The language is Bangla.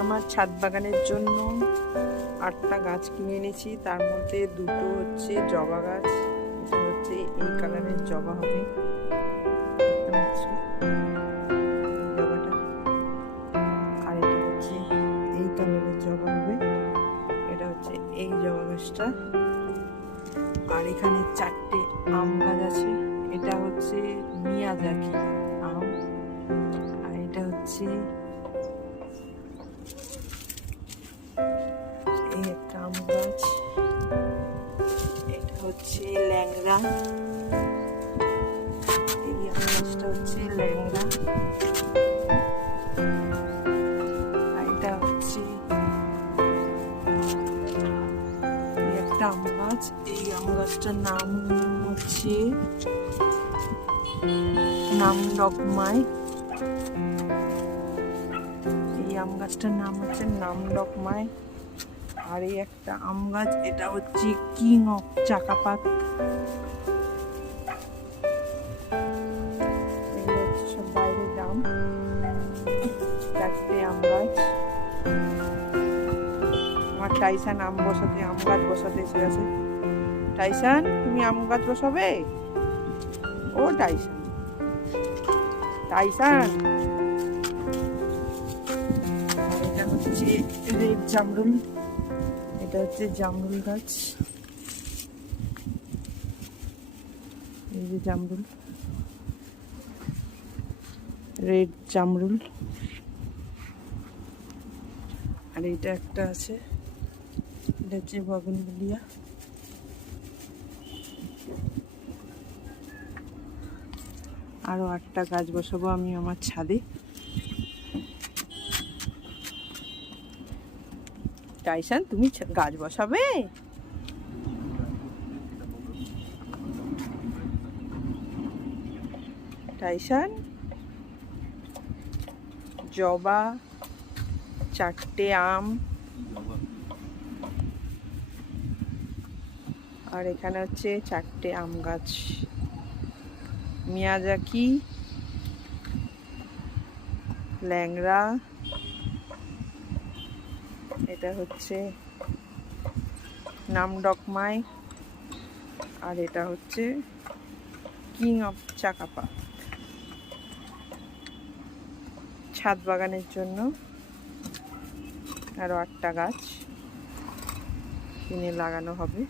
আমার ছাদ বাগানের জন্য 8টা গাছ কিনে এনেছি। তার মধ্যে 2টো হচ্ছে জবা গাছ। এটা হচ্ছে এই কালারের জবা হবে, দেখতে পাচ্ছ জবাটা। আর এটা হচ্ছে এই কালারের জবা হবে, এটা হচ্ছে এই জবা গাছটা। আর এখানে 4টে আম গাছ আছে, এটা হচ্ছে মিয়াজাকি আম। আর এটা হচ্ছে এই একটা আম গাছ, এটা হচ্ছে ল্যাংড়া। এই আম গাছটা হচ্ছে ল্যাংড়া। আর এটা হচ্ছে এই একটা আম গাছ। এই আম গাছটার নাম হচ্ছে নামডকমাই। এই আম গাছটার নাম হচ্ছে নামডকমাই। আর এই একটা আম গাছ, এটা হচ্ছে কিং অফ চাকাপাত। এগুলো হচ্ছে সব বাইরের আম। 4টে আম গাছ। আমার টাইসান আম গাছ বসাতে এসে গেছে। টাইসান, তুমি আম গাছ বসাবে? ও টাইসান, টাইসান। এটা হচ্ছে রেড জামরুল, এটা হচ্ছে জামরুল গাছ। এই যে জামরুল, রেড জামরুল। আর এটা একটা আছে, এটা হচ্ছে বগনভিলিয়া। আরো 8টা গাছ বসাবো আমি আমার ছাদে। টাইসান, তুমি গাছ বসাবে? টাইসান, জবা, 4টে আম, আর এখানে হচ্ছে 4টে আম গাছ। মিয়াজাকি, ল্যাংড়া, এটা হচ্ছে নামডকমাই, আর এটা হচ্ছে কিং অফ চাকাপা। ছাদ বাগানের জন্য আরো 8টা গাছ কিনে লাগানো হবে।